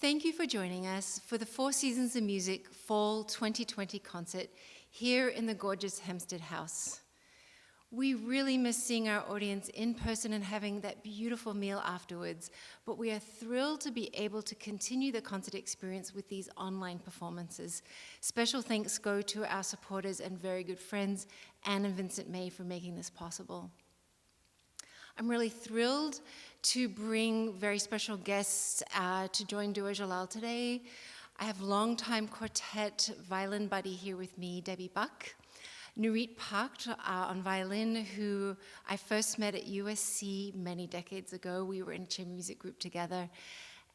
Thank you for joining us for the Four Seasons of Music Fall 2020 concert here in the gorgeous Hempstead house. We really miss seeing our audience in person and having that beautiful meal afterwards, but we are thrilled to be able to continue the concert experience with these online performances. Special thanks go to our supporters and very good friends, Anne and Vincent May, for making this possible. I'm really thrilled to bring very special guests to join duoJalal today. I have longtime quartet violin buddy here with me, Debbie Buck. Nurit Pacht on violin, who I first met at USC many decades ago. We were in a chamber music group together.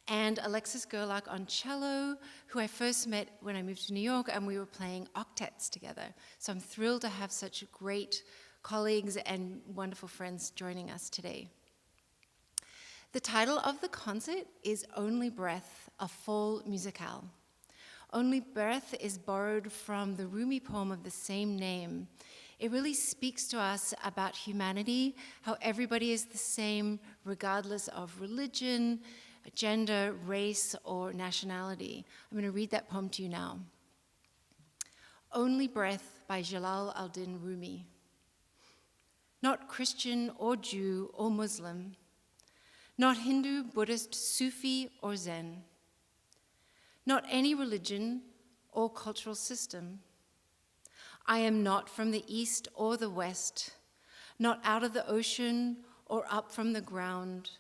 And Alexis Gerlach on cello, who I first met when I moved to New York, and we were playing octets together. So I'm thrilled to have such great colleagues and wonderful friends joining us today. The title of the concert is Only Breath, a Fall Musicale. Only Breath is borrowed from the Rumi poem of the same name. It really speaks to us about humanity, how everybody is the same regardless of religion, gender, race, or nationality. I'm going to read that poem to you now. Only Breath by Jalal al-Din Rumi. Not Christian or Jew or Muslim, not Hindu, Buddhist, Sufi, or Zen. Not any religion or cultural system. I am not from the east or the west, not out of the ocean or up from the ground,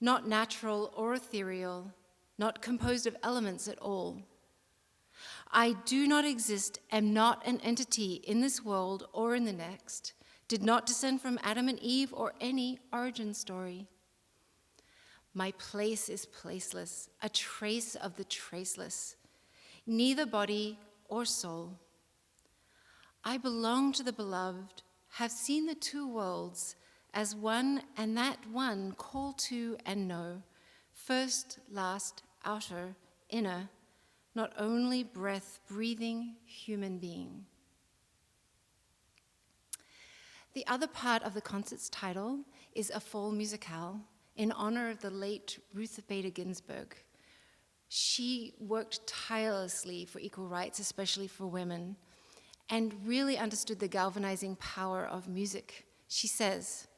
not natural or ethereal, not composed of elements at all. I do not exist, am not an entity in this world or in the next, did not descend from Adam and Eve or any origin story. My place is placeless, a trace of the traceless, neither body or soul. I belong to the beloved, have seen the two worlds as one, and that one call to and know, first, last, outer, inner, not only breath, breathing human being. The other part of the concert's title is A Fall Musicale, in honor of the late Ruth Bader Ginsburg. She worked tirelessly for equal rights, especially for women, and really understood the galvanizing power of music. She says,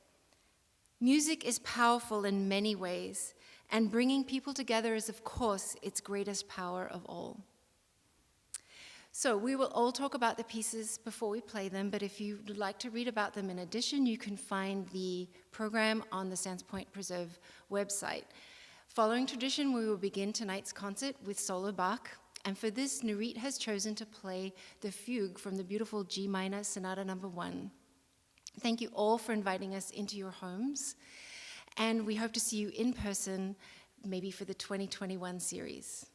"Music is powerful in many ways, and bringing people together is, of course, its greatest power of all." So we will all talk about the pieces before we play them, but if you'd like to read about them in addition, you can find the program on the Sands Point Preserve website. Following tradition, we will begin tonight's concert with solo Bach, and for this, Nurit has chosen to play the Fugue from the beautiful G minor Sonata No. 1. Thank you all for inviting us into your homes, and we hope to see you in person, maybe for the 2021 series.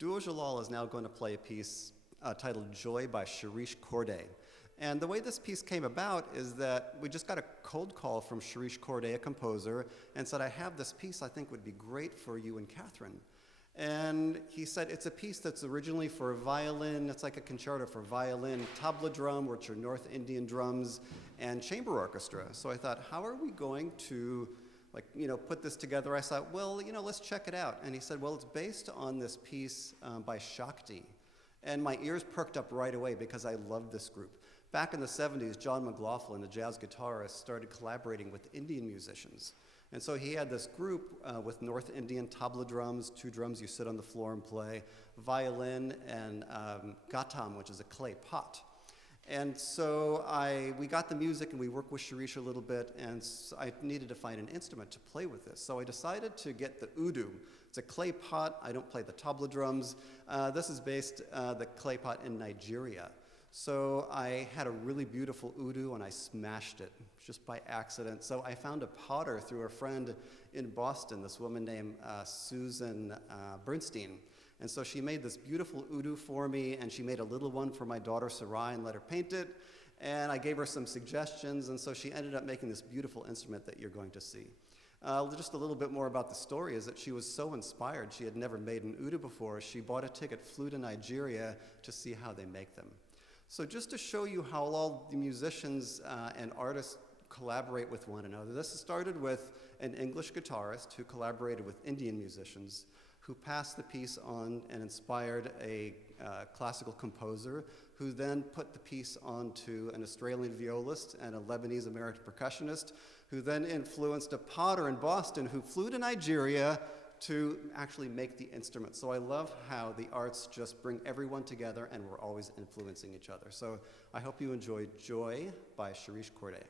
duoJalal is now going to play a piece titled Joy by Shirish Korde. And the way this piece came about is that we just got a cold call from Shirish Korde, a composer, and said, I have this piece I think would be great for you and Kathryn. And he said, it's a piece that's originally for violin, it's like a concerto for violin, tabla drum, which are North Indian drums, and chamber orchestra. So I thought, how are we going to put this together? I thought, well, let's check it out. And he said, well, it's based on this piece by Shakti. And my ears perked up right away because I loved this group. Back in the 70s, John McLaughlin, a jazz guitarist, started collaborating with Indian musicians. And so he had this group with North Indian tabla drums, 2 drums you sit on the floor and play, violin, and ghatam, which is a clay pot. And so we got the music and we worked with Shirish a little bit, and I needed to find an instrument to play with this. So I decided to get the udu. It's a clay pot. I don't play the tabla drums. This is based, the clay pot, in Nigeria. So I had a really beautiful udu and I smashed it just by accident. So I found a potter through a friend in Boston, this woman named Susan Bernstein. And so she made this beautiful udu for me, and she made a little one for my daughter Sarai and let her paint it. And I gave her some suggestions, and so she ended up making this beautiful instrument that you're going to see. Just a little bit more about the story is that she was so inspired. She had never made an udu before. She bought a ticket, flew to Nigeria to see how they make them. So just to show you how all the musicians and artists collaborate with one another, this started with an English guitarist who collaborated with Indian musicians, who passed the piece on and inspired a classical composer, who then put the piece onto an Australian violist and a Lebanese-American percussionist, who then influenced a potter in Boston who flew to Nigeria to actually make the instrument. So I love how the arts just bring everyone together and we're always influencing each other. So I hope you enjoy Joy by Shirish Korde.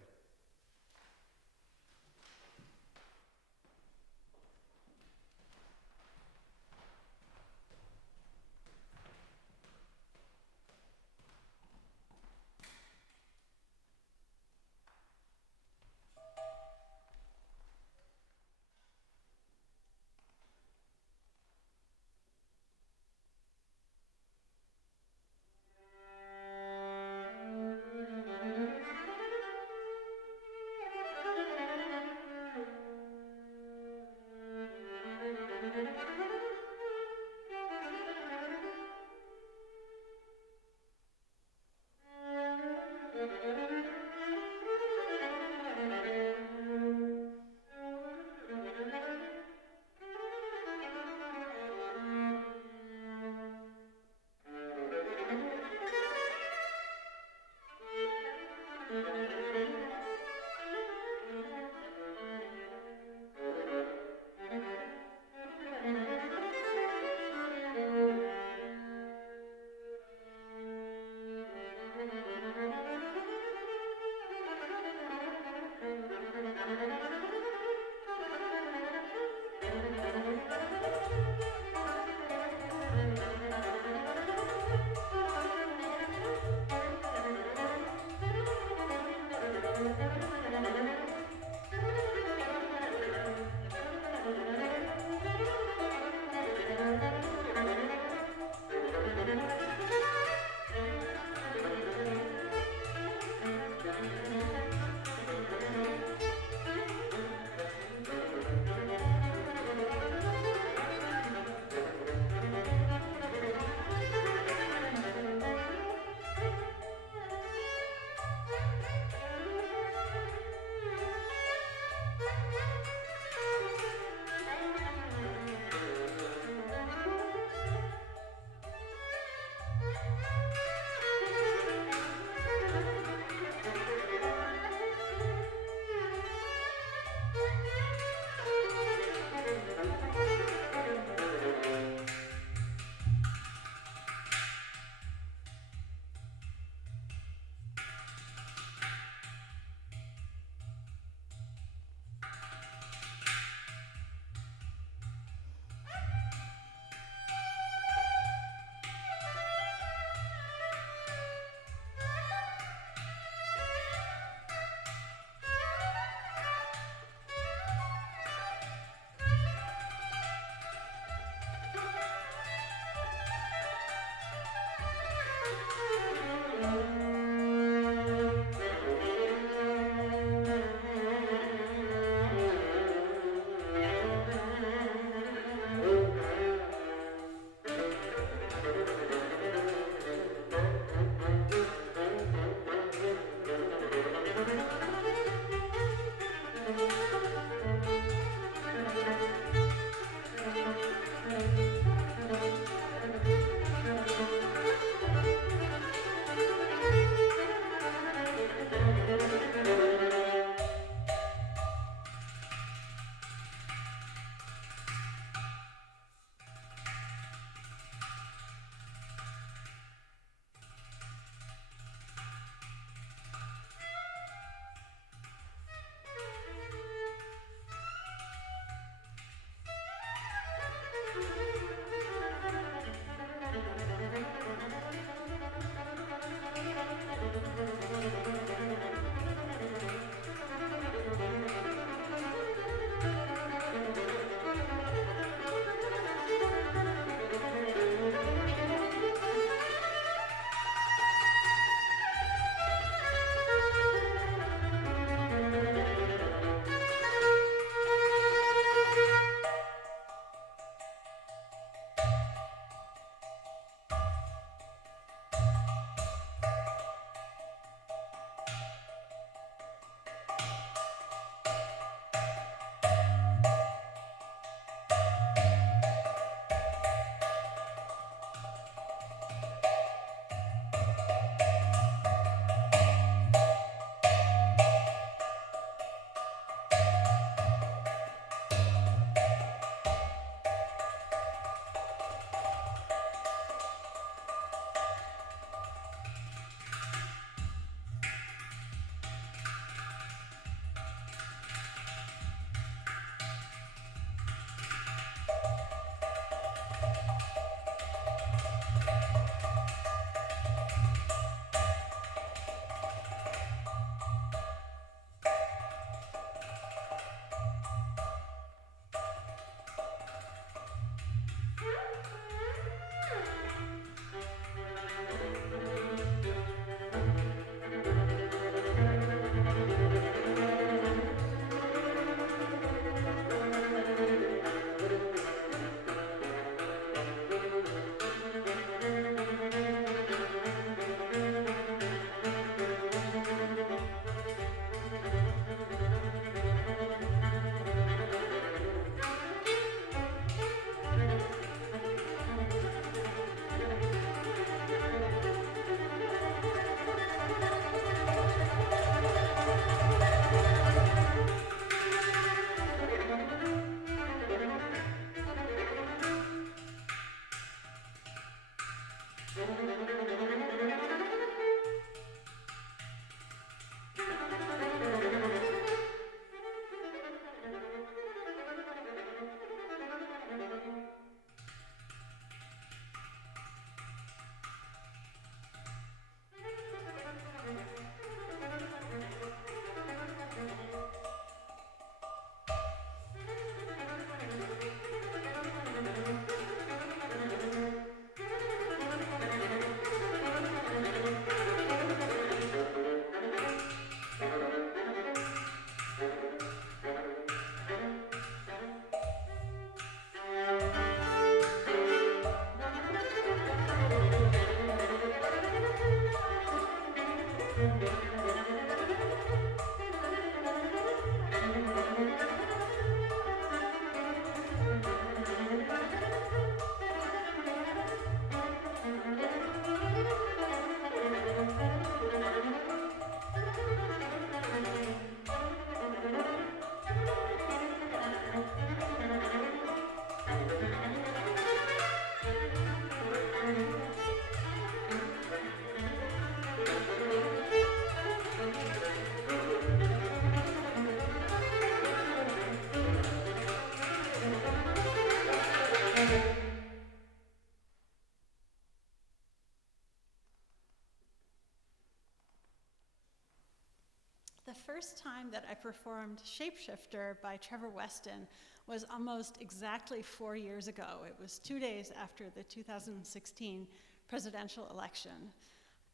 The first time that I performed Shapeshifter by Trevor Weston was almost exactly 4 years ago. It was 2 days after the 2016 presidential election.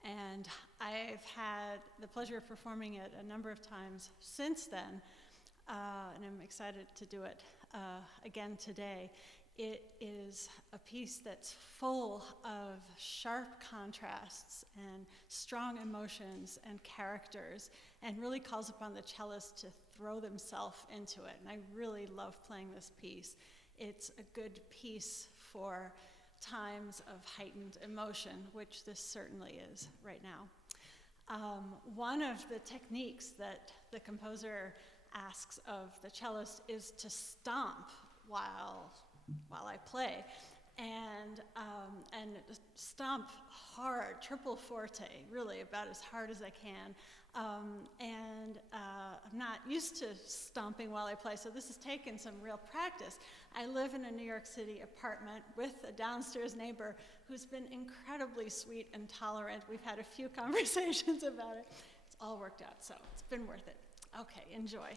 And I've had the pleasure of performing it a number of times since then, and I'm excited to do it again today. It is a piece that's full of sharp contrasts and strong emotions and characters, and really calls upon the cellist to throw themselves into it. And I really love playing this piece. It's a good piece for times of heightened emotion, which this certainly is right now. One of the techniques that the composer asks of the cellist is to stomp while I play, and stomp hard, triple forte, really about as hard as I can. I'm not used to stomping while I play, so this has taken some real practice. I live in a New York City apartment with a downstairs neighbor who's been incredibly sweet and tolerant. We've had a few conversations about it. It's all worked out, so it's been worth it. Okay, enjoy.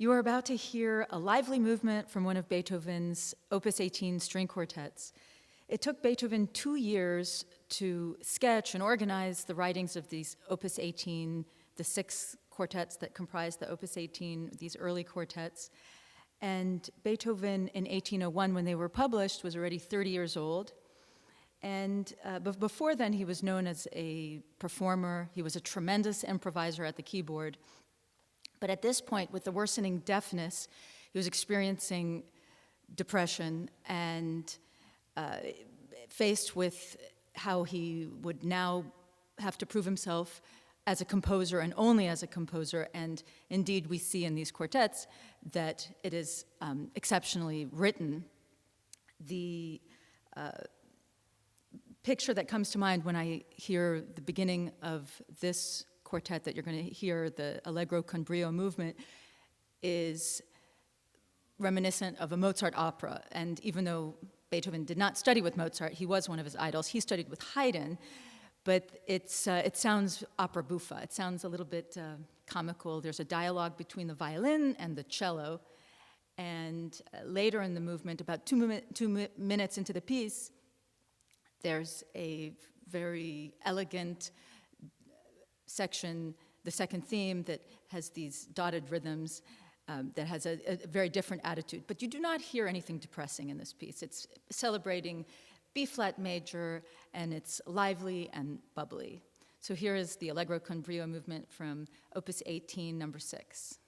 You are about to hear a lively movement from one of Beethoven's Opus 18 string quartets. It took Beethoven 2 years to sketch and organize the writings of these Opus 18, the 6 quartets that comprise the Opus 18, these early quartets. And Beethoven in 1801, when they were published, was already 30 years old. And before then, he was known as a performer. He was a tremendous improviser at the keyboard. But at this point, with the worsening deafness, he was experiencing depression and faced with how he would now have to prove himself as a composer and only as a composer. And indeed, we see in these quartets that it is exceptionally written. The picture that comes to mind when I hear the beginning of this quartet that you're going to hear, the Allegro con brio movement, is reminiscent of a Mozart opera. And even though Beethoven did not study with Mozart, he was one of his idols. He studied with Haydn, but it sounds opera buffa. It sounds a little bit comical. There's a dialogue between the violin and the cello. And later in the movement, about 2 minutes into the piece, there's a very elegant section, the second theme, that has these dotted rhythms, that has a very different attitude. But you do not hear anything depressing in this piece. It's celebrating B-flat major, and it's lively and bubbly. So here is the Allegro con brio movement from Opus 18, number 6.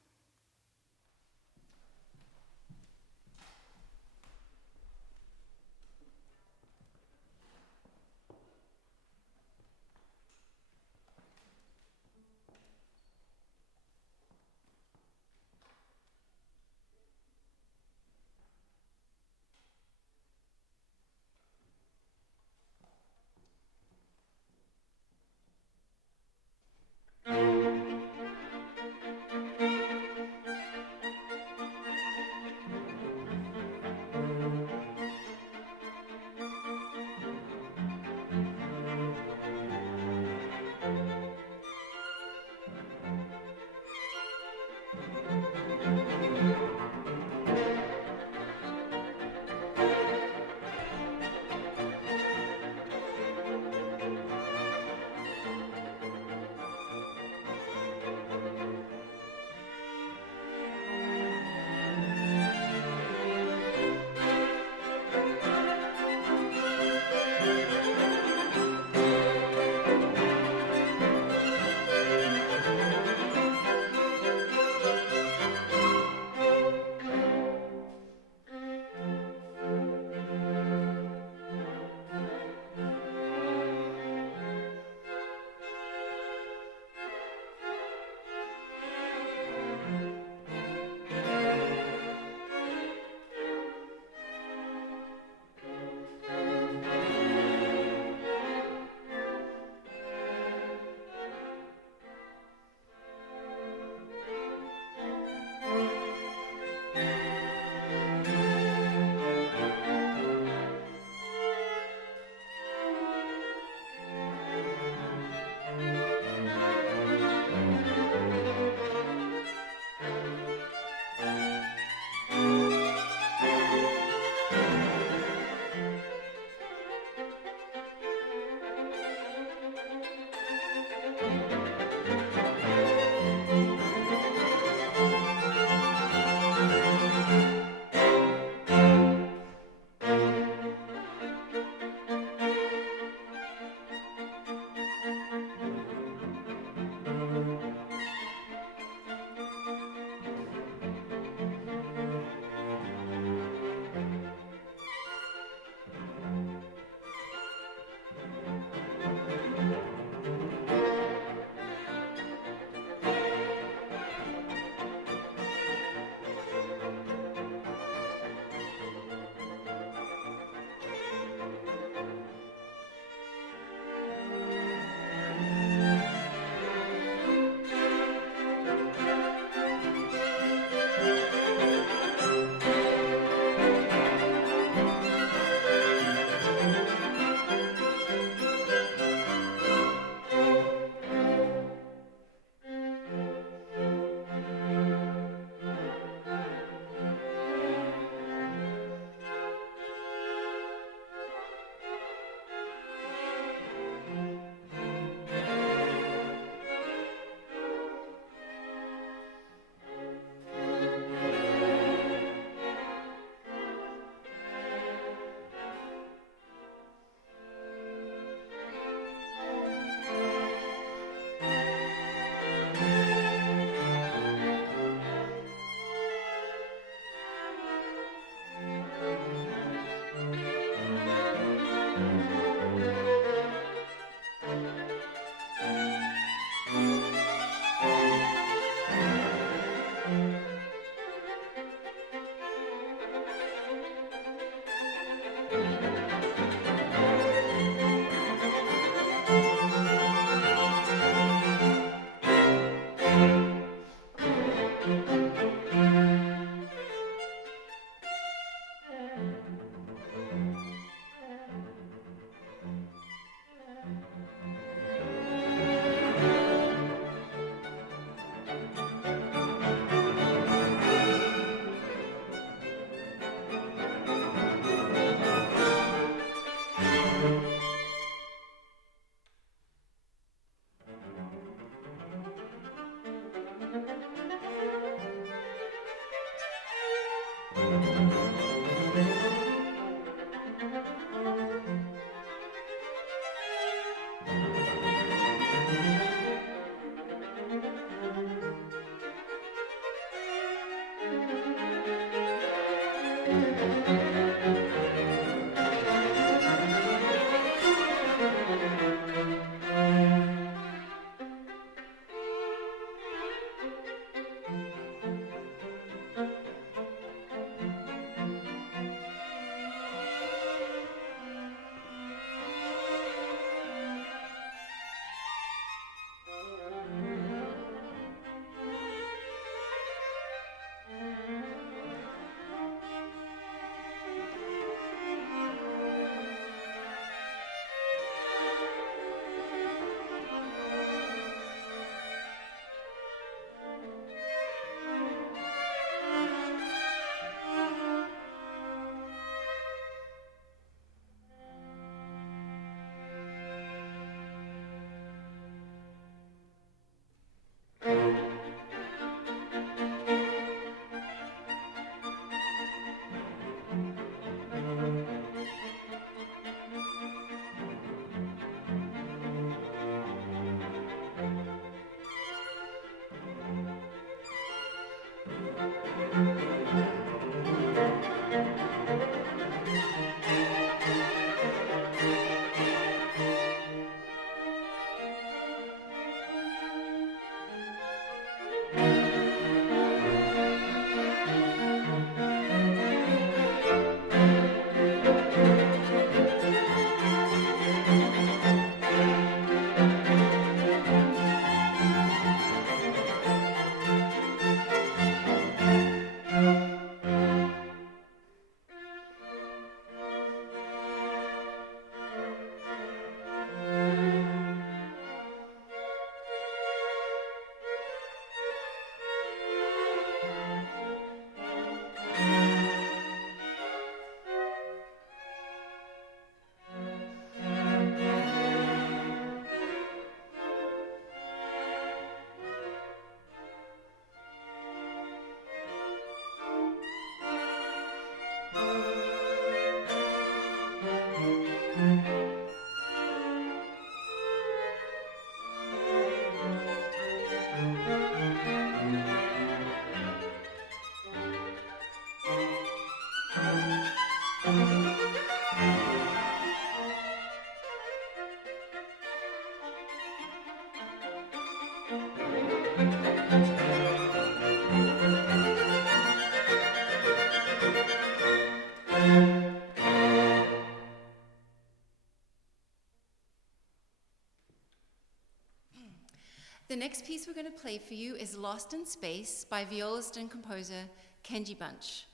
The next piece we're going to play for you is Lost in Space by violist and composer Kenji Bunch.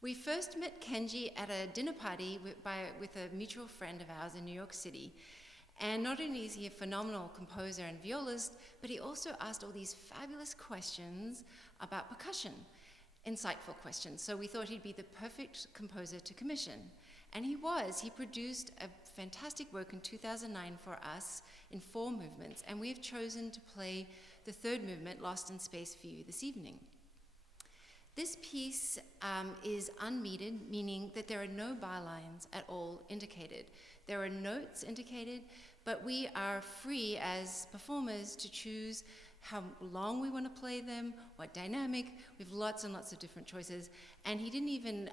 We first met Kenji at a dinner party with a mutual friend of ours in New York City. And not only is he a phenomenal composer and violist, but he also asked all these fabulous questions about percussion, insightful questions. So we thought he'd be the perfect composer to commission. And he was. He produced a fantastic work in 2009 for us in 4 movements, and we have chosen to play the 3rd movement, Lost in Space, for you this evening. This piece is unmetered, meaning that there are no bar lines at all indicated. There are notes indicated, but we are free as performers to choose how long we want to play them, what dynamic. We have lots and lots of different choices. And he didn't even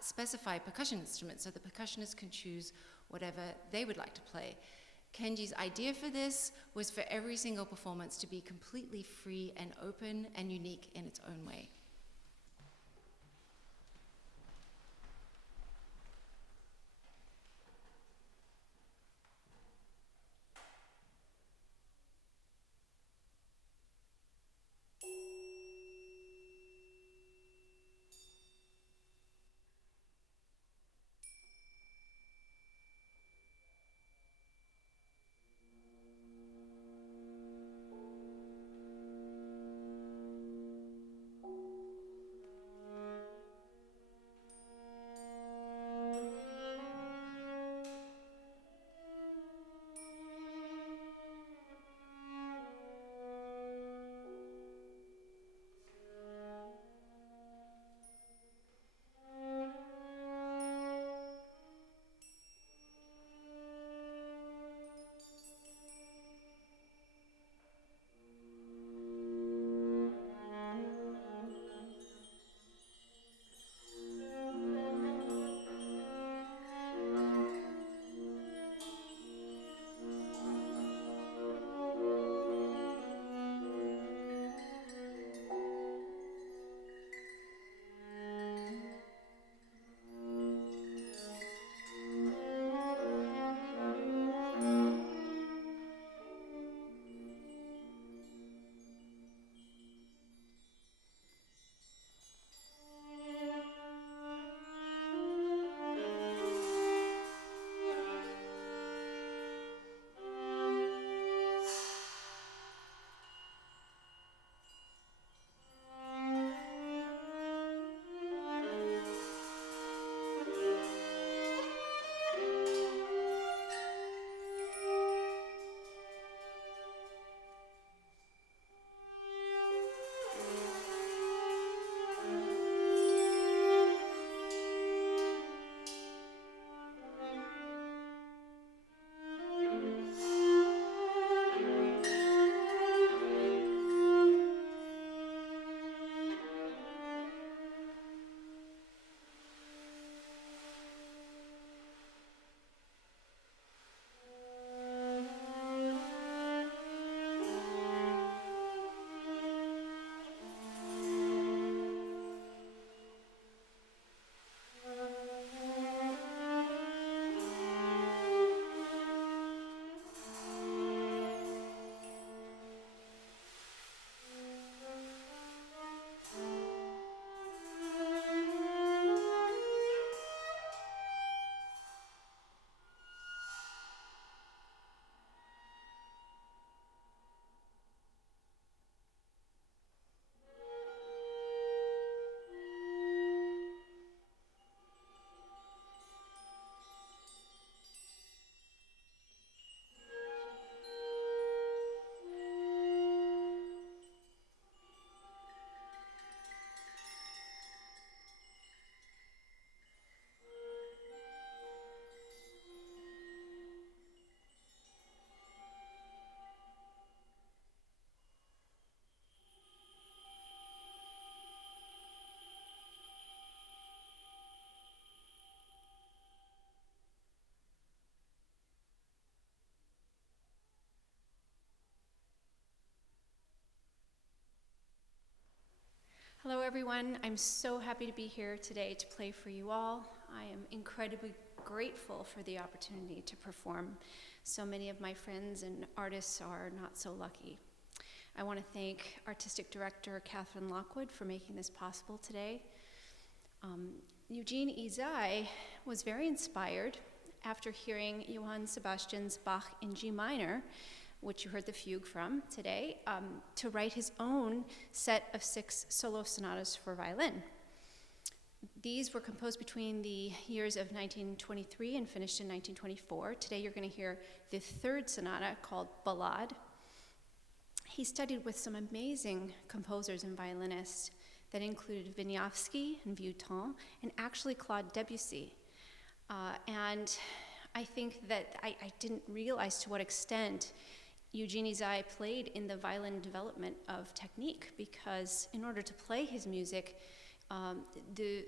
specify percussion instruments, so the percussionists can choose whatever they would like to play. Kenji's idea for this was for every single performance to be completely free and open and unique in its own way. Hello, everyone. I'm so happy to be here today to play for you all. I am incredibly grateful for the opportunity to perform. So many of my friends and artists are not so lucky. I want to thank Artistic Director Kathryn Lockwood for making this possible today. Eugène Ysaÿe was very inspired after hearing Johann Sebastian's Bach in G minor, which you heard the Fugue from today, to write his own set of 6 solo sonatas for violin. These were composed between the years of 1923 and finished in 1924. Today you're going to hear the 3rd sonata called Ballade. He studied with some amazing composers and violinists that included Wieniawski and Vieuxtemps, and actually Claude Debussy. And I think that I didn't realize to what extent Eugène Ysaÿe played in the violin development of technique, because in order to play his music, the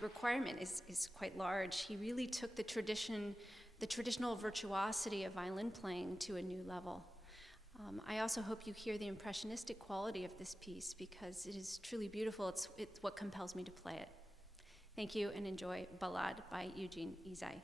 requirement is quite large. He really took the traditional virtuosity of violin playing to a new level. I also hope you hear the impressionistic quality of this piece, because it is truly beautiful. It's what compels me to play it. Thank you, and enjoy Ballade by Eugène Ysaÿe.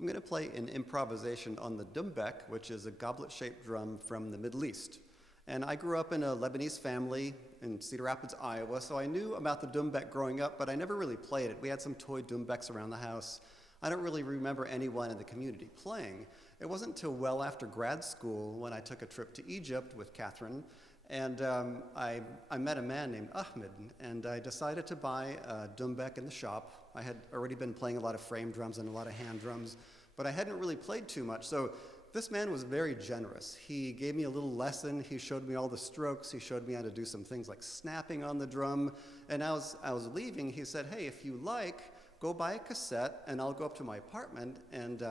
I'm going to play an improvisation on the Dumbek, which is a goblet-shaped drum from the Middle East. And I grew up in a Lebanese family in Cedar Rapids, Iowa, so I knew about the Dumbek growing up, but I never really played it. We had some toy Dumbeks around the house. I don't really remember anyone in the community playing. It wasn't until well after grad school when I took a trip to Egypt with Kathryn, and I met a man named Ahmed, and I decided to buy a Dumbek in the shop. I had already been playing a lot of frame drums and a lot of hand drums, but I hadn't really played too much. So this man was very generous. He gave me a little lesson. He showed me all the strokes. He showed me how to do some things like snapping on the drum. And as I was leaving, he said, hey, if you like, go buy a cassette, and I'll go up to my apartment, and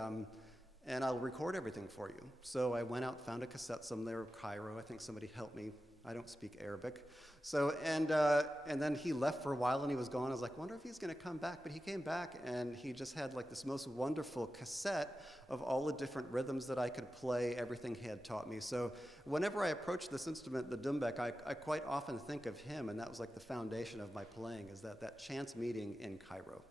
I'll record everything for you. So I went out, found a cassette somewhere in Cairo. I think somebody helped me. I don't speak Arabic. So, and then he left for a while and he was gone. I was like, wonder if he's gonna come back. But he came back and he just had like this most wonderful cassette of all the different rhythms that I could play, everything he had taught me. So whenever I approach this instrument, the Dumbek, I quite often think of him, and that was like the foundation of my playing, is that chance meeting in Cairo.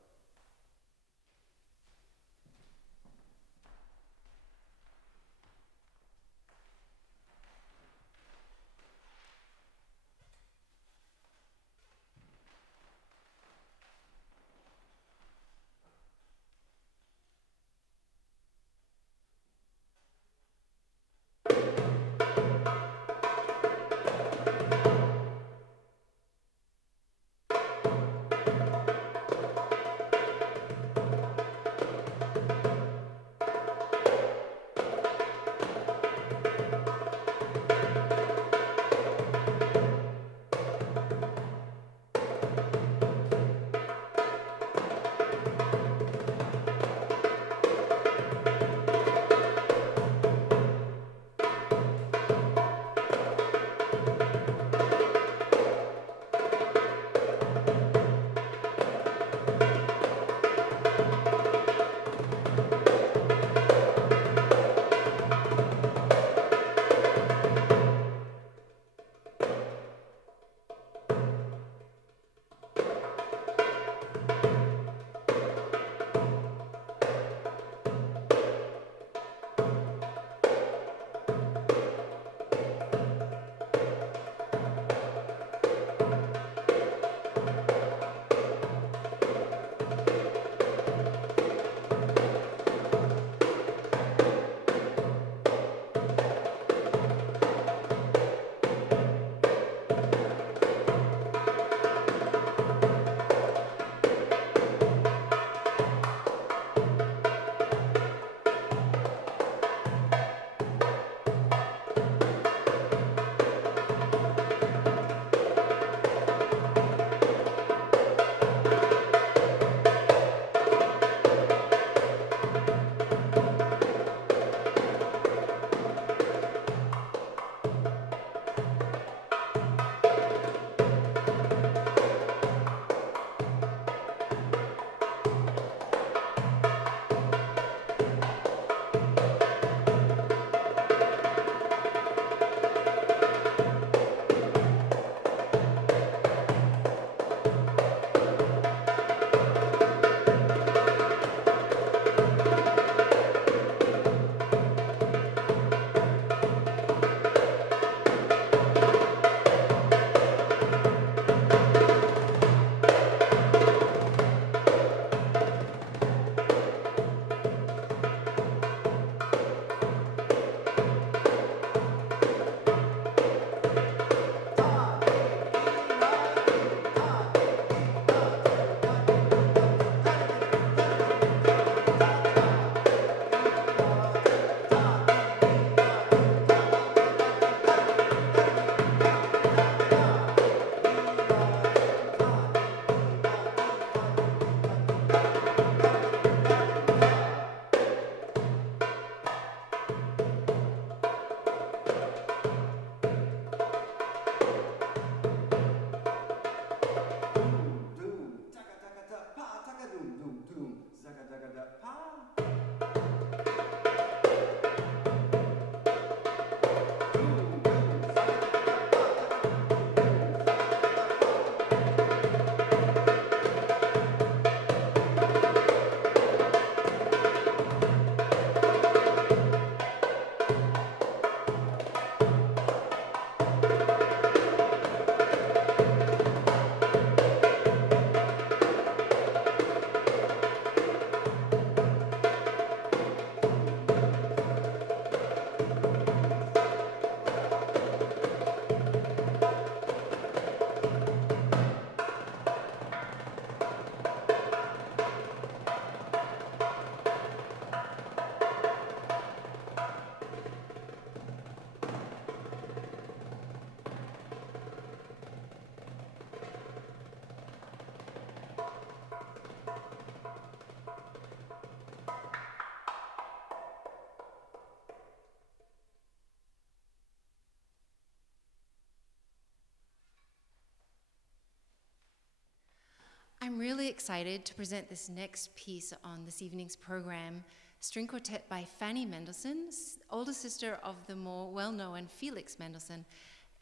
I'm really excited to present this next piece on this evening's program, String Quartet by Fanny Mendelssohn, older sister of the more well-known Felix Mendelssohn,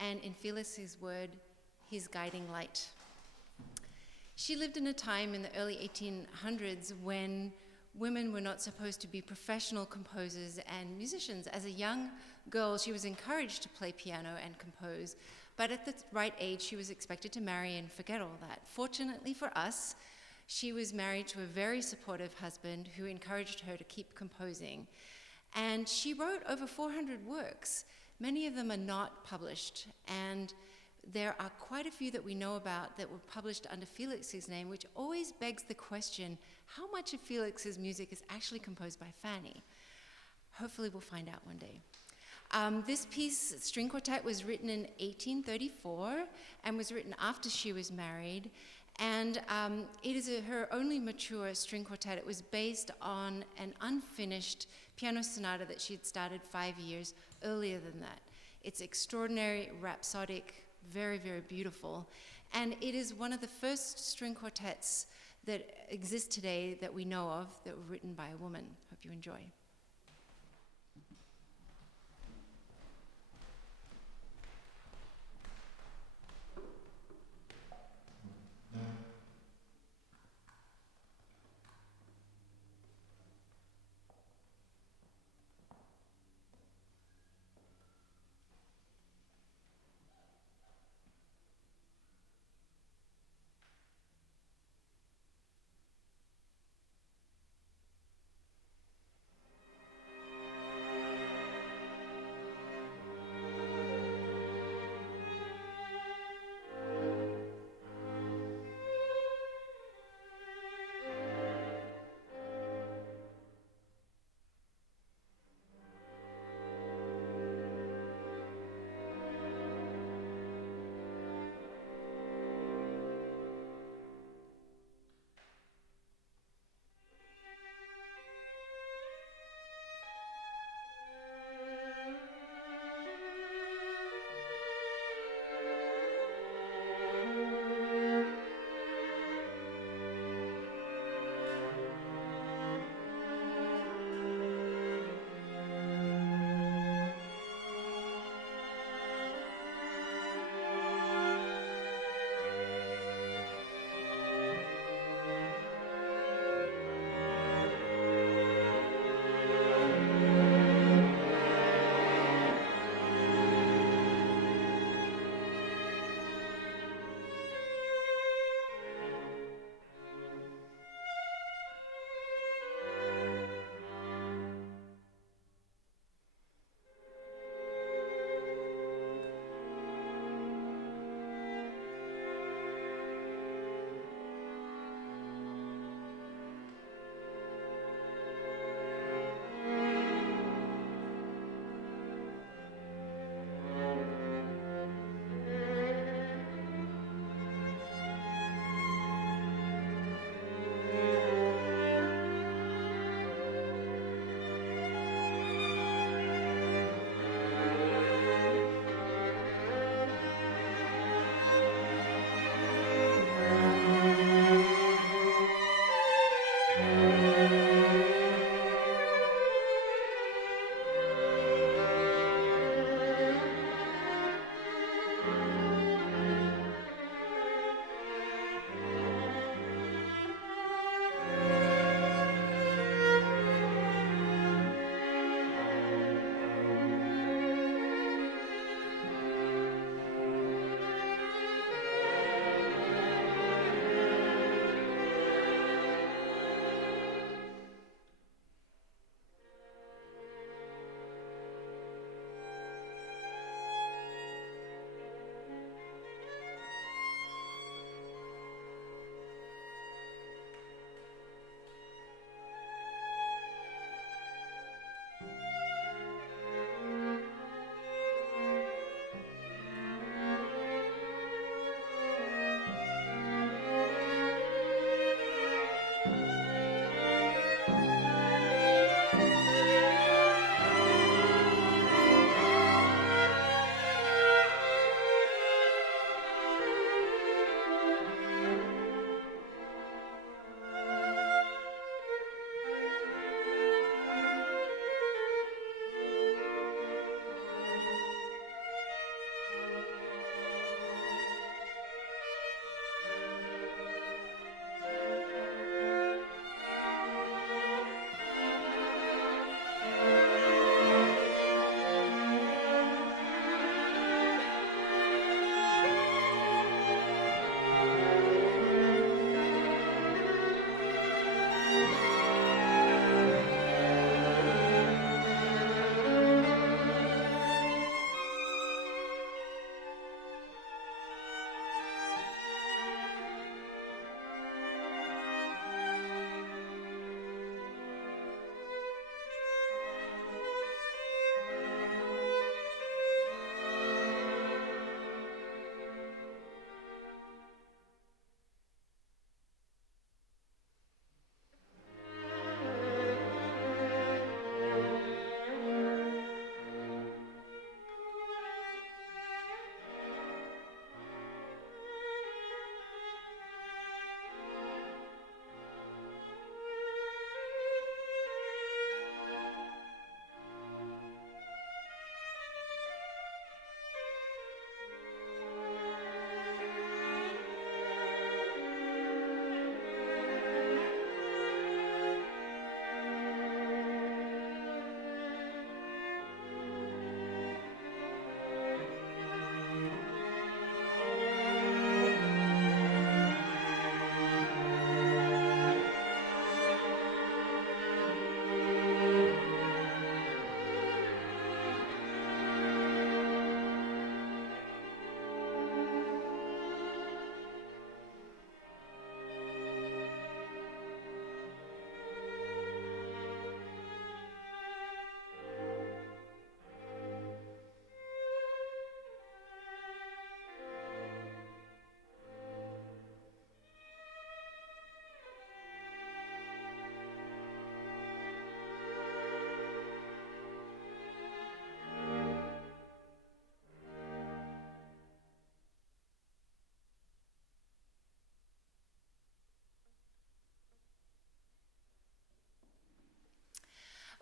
and in Felix's word, his guiding light. She lived in a time in the early 1800s when women were not supposed to be professional composers and musicians. As a young girl, she was encouraged to play piano and compose, but at the right age, she was expected to marry and forget all that. Fortunately for us, she was married to a very supportive husband who encouraged her to keep composing. And she wrote over 400 works. Many of them are not published, and there are quite a few that we know about that were published under Felix's name, which always begs the question, how much of Felix's music is actually composed by Fanny? Hopefully we'll find out one day. This piece, String Quartet, was written in 1834 and was written after she was married. And it is her only mature string quartet. It was based on an unfinished piano sonata that she had started 5 years earlier than that. It's extraordinary, rhapsodic, very, very beautiful. And it is one of the first string quartets that exist today that we know of that were written by a woman. Hope you enjoy.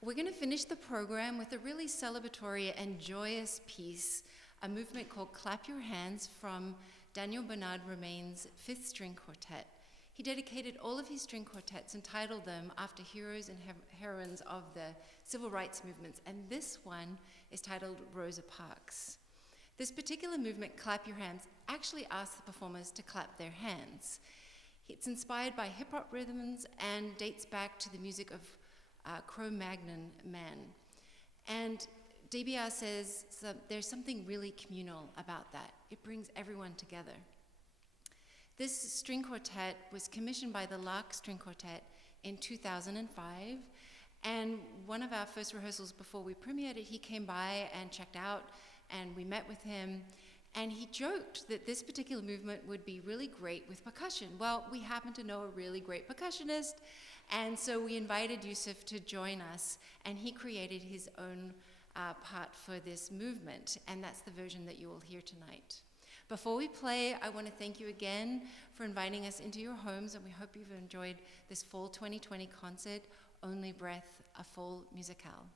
We're going to finish the program with a really celebratory and joyous piece, a movement called Clap Your Hands from Daniel Bernard Romain's Fifth String Quartet. He dedicated all of his string quartets and titled them after heroes and heroines of the civil rights movements, and this one is titled Rosa Parks. This particular movement, Clap Your Hands, actually asks the performers to clap their hands. It's inspired by hip-hop rhythms and dates back to the music of Cro-Magnon Man. And DBR says there's something really communal about that. It brings everyone together. This string quartet was commissioned by the Lark String Quartet in 2005, and one of our first rehearsals before we premiered it, he came by and checked out, and we met with him, and he joked that this particular movement would be really great with percussion. Well, we happen to know a really great percussionist, and so we invited Yousif to join us, and he created his own part for this movement, and that's the version that you will hear tonight. Before we play, I want to thank you again for inviting us into your homes, and we hope you've enjoyed this fall 2020 concert, Only Breath, a Fall Musicale.